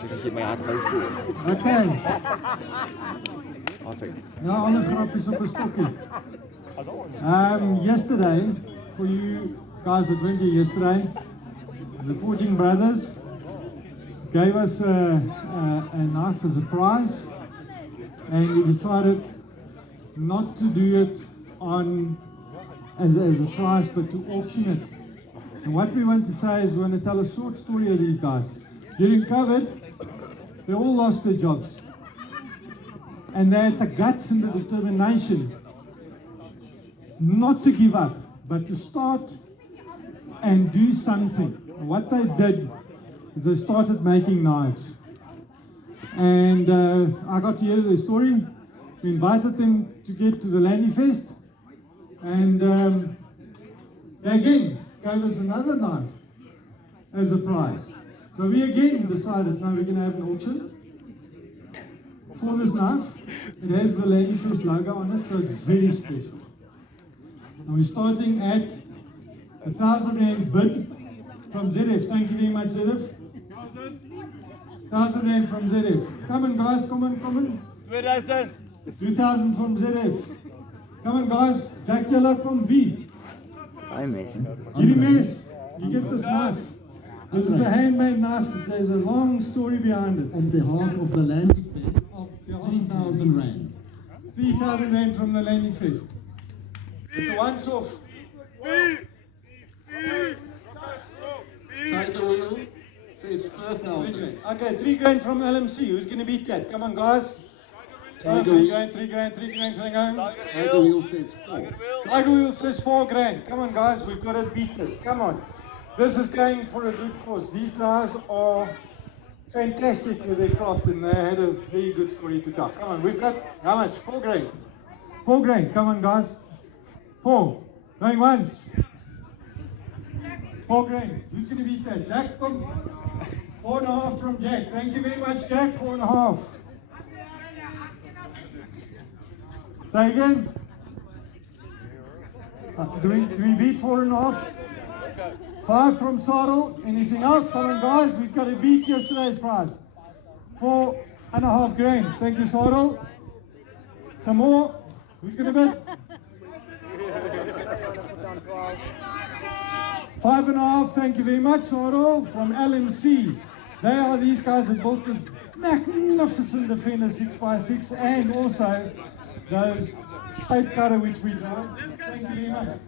Because je mij aan het voelen. Okay. Altijd. Ja, alle grapjes op een stokje. Yesterday, for you guys that went here yesterday, the Forging Brothers gave us a knife as a prize, and we decided not to do it on as a prize, but to auction it. And what we want to say is we want to tell a short story of these guys. During COVID, they all lost their jobs. And they had the guts and the determination not to give up, but to start and do something. And what they did is they started making knives. And I got to hear the story. We invited them to get to the Lanyfest. And they again gave us another knife as a prize. So we again decided, now we're going to have an auction for this knife. It has the Lanyfest logo on it, so it's very special. And we're starting at 1,000 Rand bid from ZF. Thank you very much, ZF. 1,000 Rand from ZF. Come on, guys, come on, come on. 2000. 2,000 from ZF. Come on, guys. Jack Yellow, come B. Hi, Mason. Giddy Mess, you get this knife. This is a handmade knife. There's a long story behind it. On behalf of the Lanyfest, 3,000 Rand. 3,000 Rand from the Lanyfest. It's a once-off. Tiger wheel says 4,000. Okay, 3 grand from LMC. Who's going to beat that? Come on, guys. Tiger 3 wheel, grand, 3 grand, 3 grand, 3 grand. Tiger wheel says 4. Tiger Wheel says 4 grand. Come on, guys. We've got to beat this. Come on. This is going for a good cause. These guys are fantastic with their craft, and they had a very good story to tell. Come on, we've got how much? 4 grand. 4 grand. Come on, guys. 4. Going once. 4 grand. Who's going to beat that? Jack, come. 4.5 from Jack. Thank you very much, Jack. 4.5. Say again. Do we beat 4.5? 5 from Sarel. Anything else? Come on, guys. We've got to beat yesterday's prize. 4.5 grand. Thank you, Sarel. Some more. Who's going to bid? 5.5. Thank you very much, Sarel, from LMC. They are these guys that built this magnificent Defender 6x6 and also those 8 cutter which we drove. Thank you very much.